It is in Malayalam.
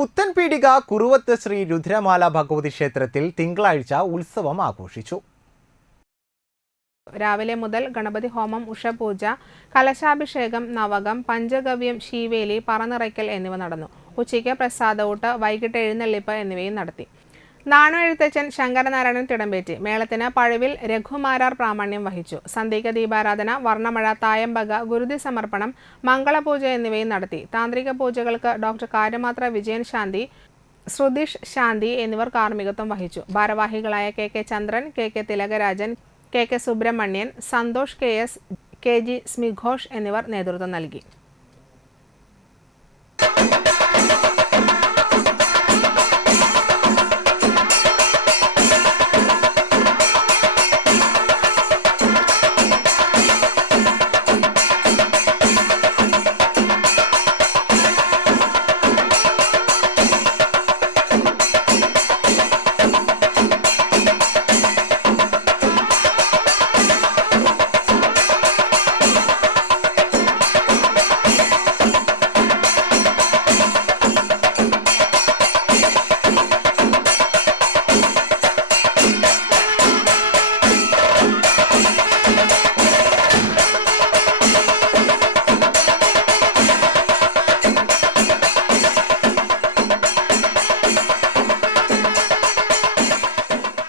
പുത്തൻപീടിക കുറുവത്ത് ശ്രീ രുദ്രമാല ഭഗവതി ക്ഷേത്രത്തിൽ തിങ്കളാഴ്ച ഉത്സവം ആഘോഷിച്ചു. രാവിലെ മുതൽ ഗണപതി ഹോമം ഉഷപൂജ കലശാഭിഷേകം നവകം പഞ്ചഗവ്യം ശീവേലി പറനിറയ്ക്കൽ എന്നിവ നടന്നു. ഉച്ചയ്ക്ക് പ്രസാദഊട്ട് വൈകിട്ട് എഴുന്നള്ളിപ്പ് എന്നിവയും നടത്തി. നാണു എഴുത്തച്ഛൻ ശങ്കരനാരായണൻ തിടമ്പേറ്റി. മേളത്തിന് പഴുവിൽ രഘുമാരാർ പ്രാമാണ്യം വഹിച്ചു. സന്ധിക ദീപാരാധന വർണമഴ തായമ്പക ഗുരുതി സമർപ്പണം മംഗളപൂജ എന്നിവയും നടത്തി. താന്ത്രിക പൂജകൾക്ക് ഡോക്ടർ കാര്യമാത്ര വിജയൻ ശാന്തി ശ്രുതിഷ് ശാന്തി എന്നിവർ കാർമ്മികത്വം വഹിച്ചു. ഭാരവാഹികളായ K. K. Chandran K. K. Thilakarajan K. K. Subramanian Santhosh K. S. K. G. Smighosh എന്നിവർ നേതൃത്വം നൽകി.